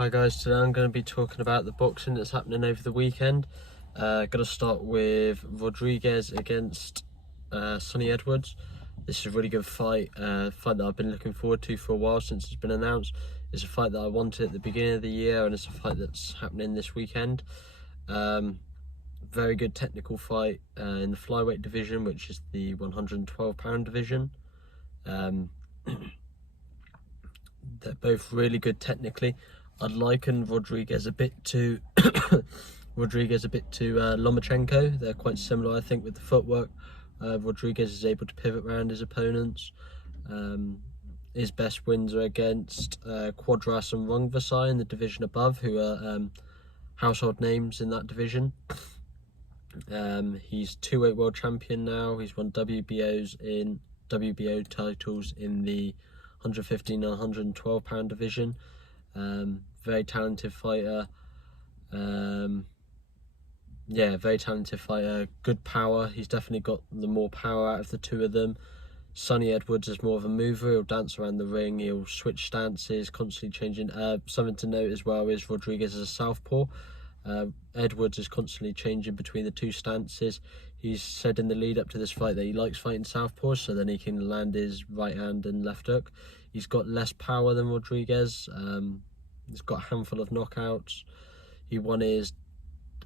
Hi guys, today I'm going to be talking about the boxing that's happening over the weekend. Going to start with Rodriguez against Sonny Edwards. This is a really good fight, fight that I've been looking forward to for a while since it's been announced. It's a fight that I wanted at the beginning of the year, and it's a fight that's happening this weekend. Very good technical fight in the flyweight division, which is the 112-pound division. They're both really good technically. I'd liken Rodriguez a bit to Lomachenko. They're quite similar, I think, with the footwork. Rodriguez is able to pivot around his opponents. His best wins are against Quadras and Rungvisai in the division above, who are household names in that division. He's two-weight world champion now. He's won WBO titles in the 115 and 112 pound division. Very talented fighter. Very talented fighter. Good power. He's definitely got the more power out of the two of them. Sonny Edwards is more of a mover. He'll dance around the ring. He'll switch stances, constantly changing. Something to note as well is Rodriguez is a southpaw. Edwards is constantly changing between the two stances. He's said in the lead up to this fight that he likes fighting southpaws, so then he can land his right hand and left hook. He's got less power than Rodriguez. He's got a handful of knockouts. He won his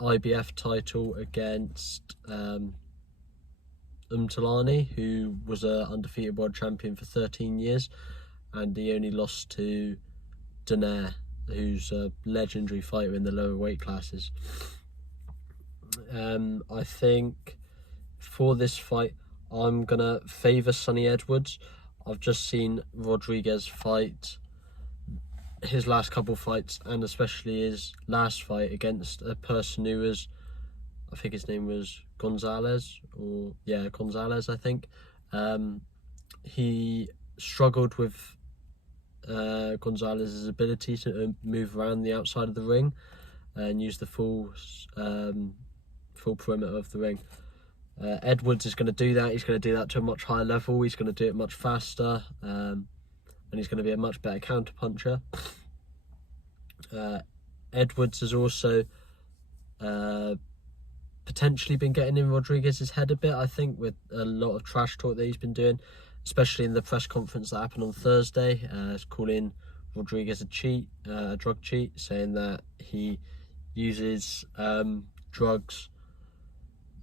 IBF title against Umtalani, who was an undefeated world champion for 13 years, and he only lost to Donaire, who's a legendary fighter in the lower weight classes. I think for this fight, I'm gonna favour Sonny Edwards. I've just seen Rodriguez fight his last couple fights, and especially his last fight against a person who was, I think his name was Gonzalez, I think. He struggled with Gonzalez's ability to move around the outside of the ring and use the full perimeter of the ring. Edwards is going to do that. He's going to do that to a much higher level. He's going to do it much faster, and he's going to be a much better counter puncher. Edwards has also potentially been getting in Rodriguez's head a bit, I think, with a lot of trash talk that he's been doing, especially in the press conference that happened on Thursday, calling Rodriguez a drug cheat, saying that he uses drugs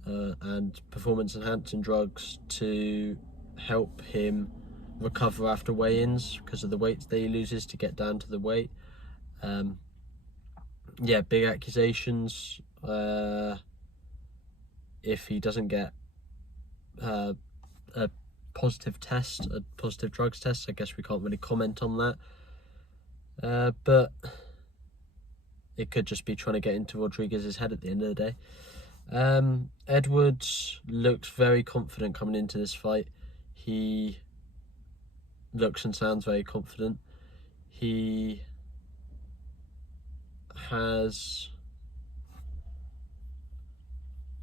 and performance-enhancing drugs to help him recover after weigh-ins because of the weight that he loses to get down to the weight. Big accusations. If he doesn't get a positive drugs test, I guess we can't really comment on that. But it could just be trying to get into Rodriguez's head at the end of the day. Edwards looks very confident coming into this fight. He looks and sounds very confident. He has...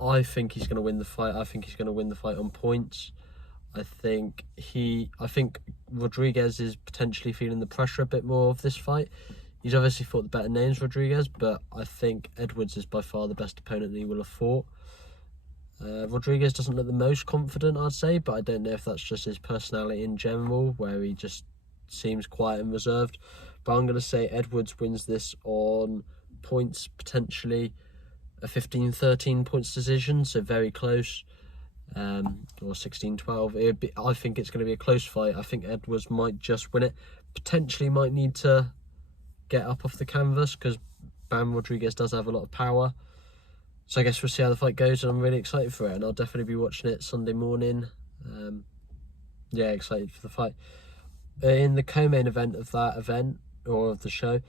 I think he's going to win the fight. I think he's going to win the fight on points. I think Rodriguez is potentially feeling the pressure a bit more of this fight. He's obviously fought the better names, Rodriguez, but I think Edwards is by far the best opponent that he will have fought. Rodriguez doesn't look the most confident, I'd say, but I don't know if that's just his personality in general, where he just seems quiet and reserved. But I'm going to say Edwards wins this on points, potentially a 15-13 points decision, so very close, or 16-12. I think it's going to be a close fight. I think Edwards might just win it. Potentially might need to get up off the canvas because Bam Rodriguez does have a lot of power. So I guess we'll see how the fight goes, and I'm really excited for it, and I'll definitely be watching it Sunday morning. Excited for the fight. In the co-main event of the show,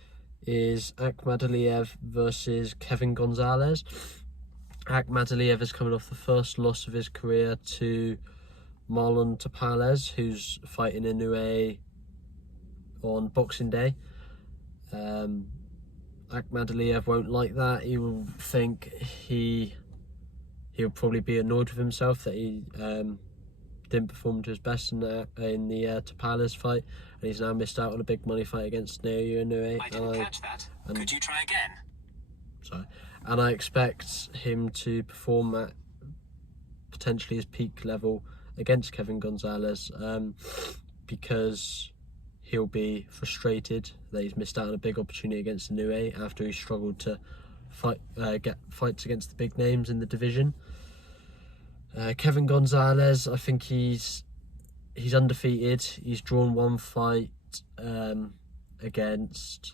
is Akhmadaliev versus Kevin Gonzalez. Akhmadaliev is coming off the first loss of his career to Marlon Tapales, who's fighting in UAE on Boxing Day. Akhmadaliev won't like that. He will think he'll probably be annoyed with himself that he didn't perform to his best in the Tapales fight, and he's now missed out on a big money fight against Naoya Inoue. I didn't catch that. Could you try again? Sorry. And I expect him to perform at potentially his peak level against Kevin Gonzalez, because he'll be frustrated that he's missed out on a big opportunity against Inoue after he struggled to get fights against the big names in the division. Kevin Gonzalez, I think he's undefeated. He's drawn one fight against,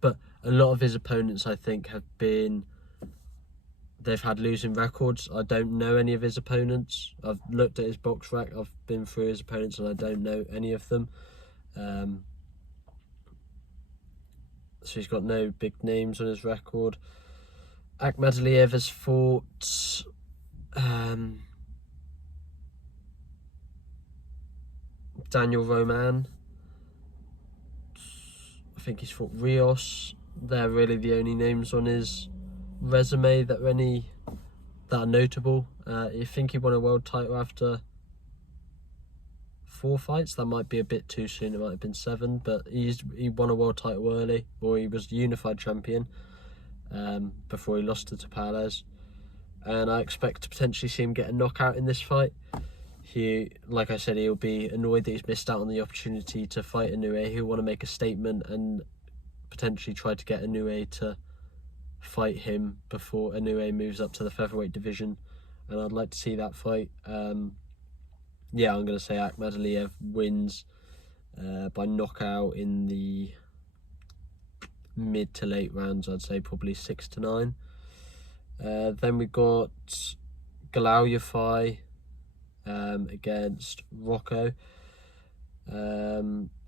but a lot of his opponents, I think, they've had losing records. I don't know any of his opponents. I've looked at his box rack, I've been through his opponents, and I don't know any of them. So he's got no big names on his record. Akhmadaliev has fought Daniel Roman. I think he's fought Rios. They're really the only names on his resume that are notable. You think he won a world title after 4 fights? That might be a bit too soon. It might have been 7, but he won a world title early, or he was unified champion before he lost to Tapales. And I expect to potentially see him get a knockout in this fight. Like I said, he'll be annoyed that he's missed out on the opportunity to fight Inoue. He'll want to make a statement and potentially try to get Inoue to fight him before Inoue moves up to the featherweight division, and I'd like to see that fight. Yeah, I'm going to say Akhmadaliev wins by knockout in the mid to late rounds. I'd say probably 6 to 9. Then we got Galal against Rocco.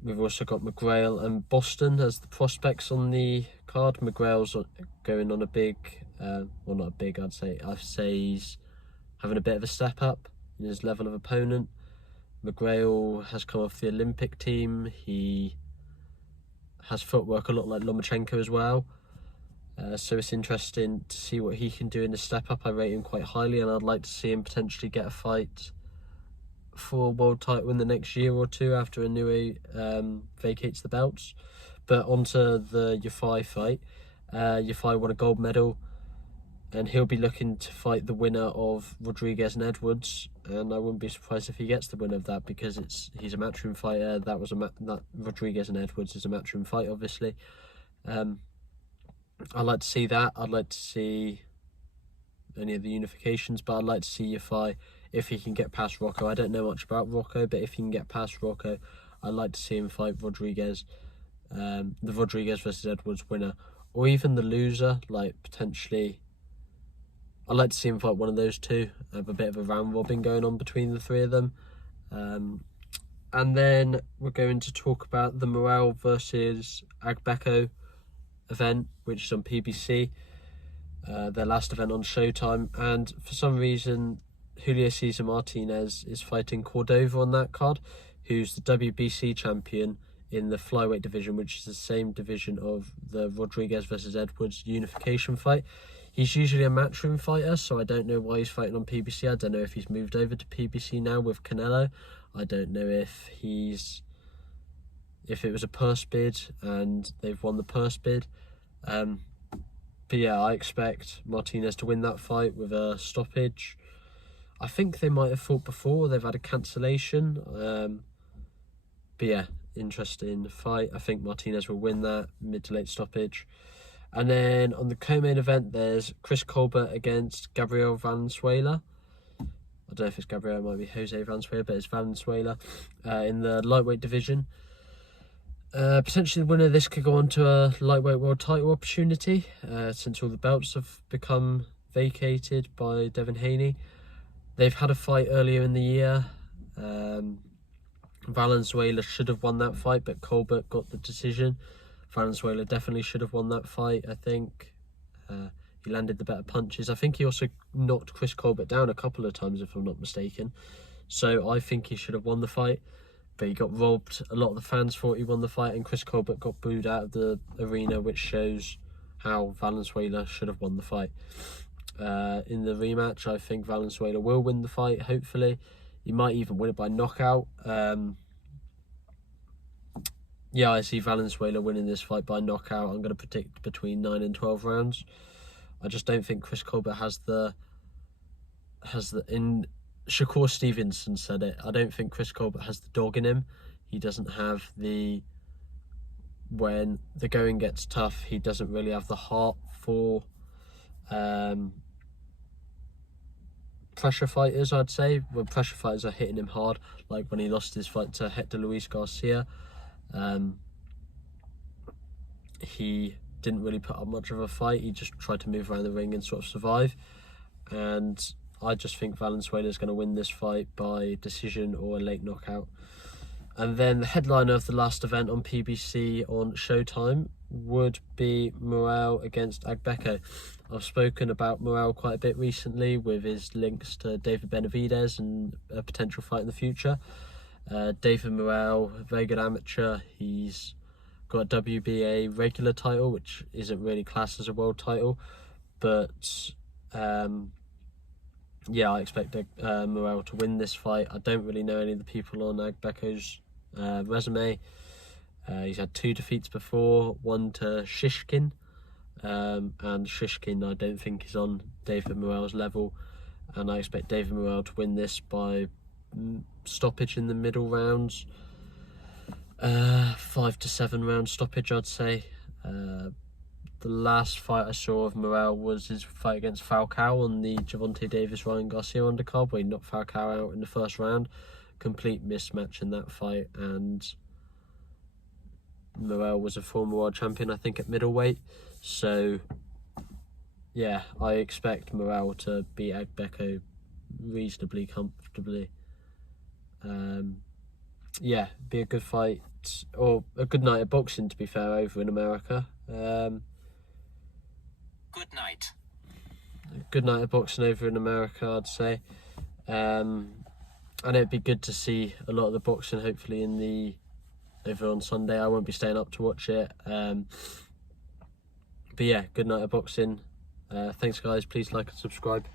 We've also got McGrail and Boston as the prospects on the card. McGrail's going on a big, well, not a big, I'd say he's having a bit of a step up in his level of opponent. McGrail has come off the Olympic team. He has footwork a lot like Lomachenko as well. So it's interesting to see what he can do in the step up. I rate him quite highly, and I'd like to see him potentially get a fight for a world title in the next year or two after Inoue vacates the belts. But onto the Yafai fight. Yafai won a gold medal, and he'll be looking to fight the winner of Rodriguez and Edwards, and I wouldn't be surprised if he gets the winner of that, because he's a matchroom fighter. That Rodriguez and Edwards is a matchroom fight, obviously. I'd like to see that. I'd like to see any of the unifications, but I'd like to see Yafai if he can get past Rocco. I don't know much about Rocco, but if he can get past Rocco, I'd like to see him fight Rodriguez, the Rodriguez versus Edwards winner, or even the loser. Like, potentially, I'd like to see him fight one of those two. Have a bit of a round robin going on between the 3 of them. And then we're going to talk about the Morrell versus Agbeko event, which is on PBC, their last event on Showtime, and for some reason Julio Cesar Martinez is fighting Cordova on that card, who's the WBC champion in the flyweight division, which is the same division of the Rodriguez versus Edwards unification fight. He's usually a matchroom fighter, so I don't know why he's fighting on PBC. I don't know if he's moved over to PBC now with Canelo. I don't know if it was a purse bid and they've won the purse bid. But yeah, I expect Martinez to win that fight with a stoppage. I think they might have fought before. They've had a cancellation. But yeah, interesting fight. I think Martinez will win that mid to late stoppage. And then on the co-main event, there's Chris Colbert against Gabriel Valenzuela. I don't know if it's Gabriel, it might be Jose Valenzuela, but it's Valenzuela in the lightweight division. Potentially the winner of this could go on to a lightweight world title opportunity, since all the belts have become vacated by Devin Haney. They've had a fight earlier in the year. Valenzuela should have won that fight, but Colbert got the decision. Valenzuela definitely should have won that fight, I think. He landed the better punches. I think he also knocked Chris Colbert down a couple of times, if I'm not mistaken. So I think he should have won the fight, but he got robbed. A lot of the fans thought he won the fight, and Chris Colbert got booed out of the arena, which shows how Valenzuela should have won the fight. In the rematch, I think Valenzuela will win the fight, hopefully. He might even win it by knockout. Yeah, I see Valenzuela winning this fight by knockout. I'm going to predict between 9 and 12 rounds. I just don't think Chris Colbert has the in Shakur Stevenson said it. I don't think Chris Colbert has the dog in him. He doesn't have when the going gets tough, he doesn't really have the heart for pressure fighters, I'd say. When pressure fighters are hitting him hard, like when he lost his fight to Hector Luis Garcia. He didn't really put up much of a fight. He just tried to move around the ring and sort of survive. And I just think Valenzuela is going to win this fight by decision or a late knockout. And then the headliner of the last event on PBC on Showtime would be Morrell against Agbeko. I've spoken about Morrell quite a bit recently with his links to David Benavidez and a potential fight in the future. David Morrell, very good amateur. He's got a WBA regular title, which isn't really classed as a world title. But yeah, I expect Morrell to win this fight. I don't really know any of the people on Agbeko's resume. He's had 2 defeats before, one to Shishkin. And Shishkin I don't think is on David Morrell's level. And I expect David Morrell to win this by stoppage in the middle rounds, 5 to 7 round stoppage, I'd say. The last fight I saw of Morrell was his fight against Falcao on the Gervonta Davis-Ryan Garcia undercard, where he knocked Falcao out in the first round. Complete mismatch in that fight, and Morrell was a former world champion, I think, at middleweight. So yeah, I expect Morrell to beat Agbeko reasonably comfortably. Yeah, be a good fight, or a good night of boxing, to be fair, over in America. Good night. Good night of boxing over in America, I'd say. And it'd be good to see a lot of the boxing, hopefully, over on Sunday. I won't be staying up to watch it. But yeah, good night of boxing. Thanks, guys. Please like and subscribe.